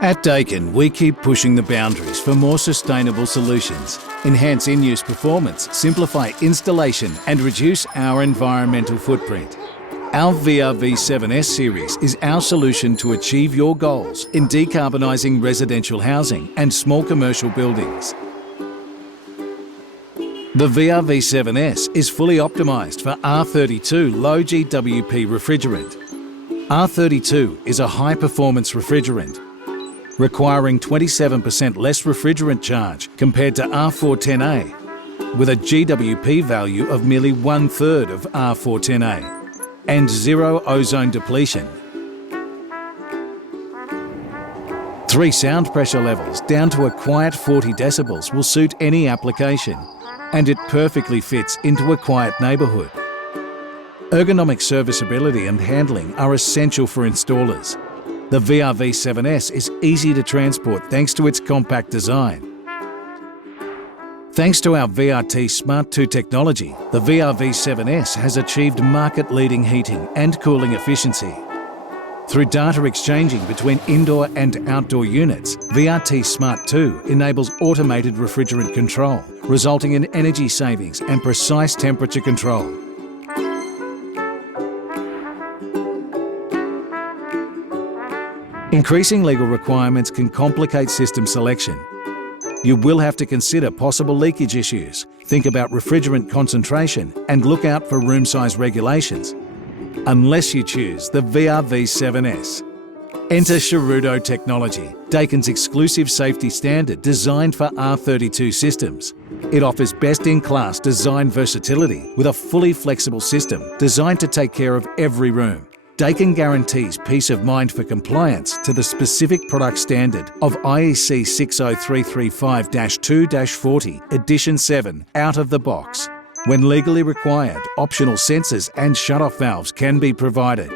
At Daikin, we keep pushing the boundaries for more sustainable solutions, enhance in-use performance, simplify installation and reduce our environmental footprint. Our VRV 7S series is our solution to achieve your goals in decarbonising residential housing and small commercial buildings. The VRV 7S is fully optimised for R32 low-GWP refrigerant. R32 is a high-performance refrigerant, requiring 27% less refrigerant charge compared to R410A, with a GWP value of merely 1/3 of R410A and zero ozone depletion. 3 sound pressure levels down to a quiet 40 decibels will suit any application, and it perfectly fits into a quiet neighbourhood. Ergonomic serviceability and handling are essential for installers. The VRV 7S is easy to transport thanks to its compact design. Thanks to our VRT Smart2 technology, the VRV 7S has achieved market-leading heating and cooling efficiency. Through data exchanging between indoor and outdoor units, VRT Smart2 enables automated refrigerant control, resulting in energy savings and precise temperature control. Increasing legal requirements can complicate system selection. You will have to consider possible leakage issues, think about refrigerant concentration, and look out for room size regulations, unless you choose the VRV 7S. Enter CO₂-neutral technology, Daikin's exclusive safety standard designed for R32 systems. It offers best-in-class design versatility with a fully flexible system designed to take care of every room. Daikin guarantees peace of mind for compliance to the specific product standard of IEC 60335-2-40 Edition 7 out of the box. When legally required, optional sensors and shut-off valves can be provided.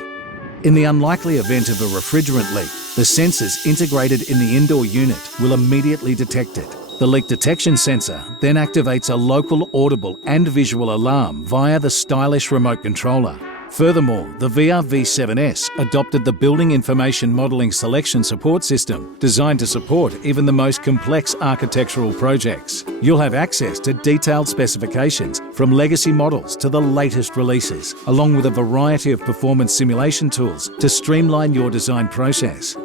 In the unlikely event of a refrigerant leak, the sensors integrated in the indoor unit will immediately detect it. The leak detection sensor then activates a local audible and visual alarm via the stylish remote controller. Furthermore, the VRV 7S adopted the Building Information Modelling Selection Support System, designed to support even the most complex architectural projects. You'll have access to detailed specifications from legacy models to the latest releases, along with a variety of performance simulation tools to streamline your design process.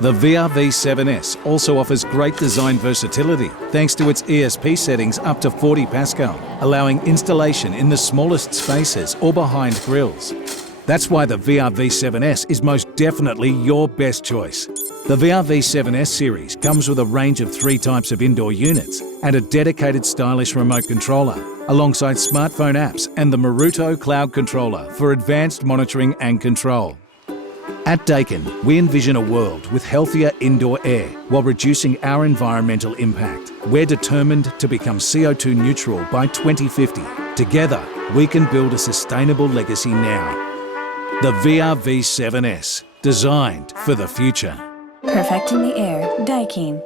The VRV 7S also offers great design versatility thanks to its ESP settings up to 40 Pascal, allowing installation in the smallest spaces or behind grills. That's why the VRV 7S is most definitely your best choice. The VRV 7S series comes with a range of 3 types of indoor units and a dedicated stylish remote controller, alongside smartphone apps and the Maruto Cloud Controller for advanced monitoring and control. At Daikin, we envision a world with healthier indoor air while reducing our environmental impact. We're determined to become CO₂ neutral by 2050. Together, we can build a sustainable legacy now. The VRV 7S, designed for the future. Perfecting the air, Daikin.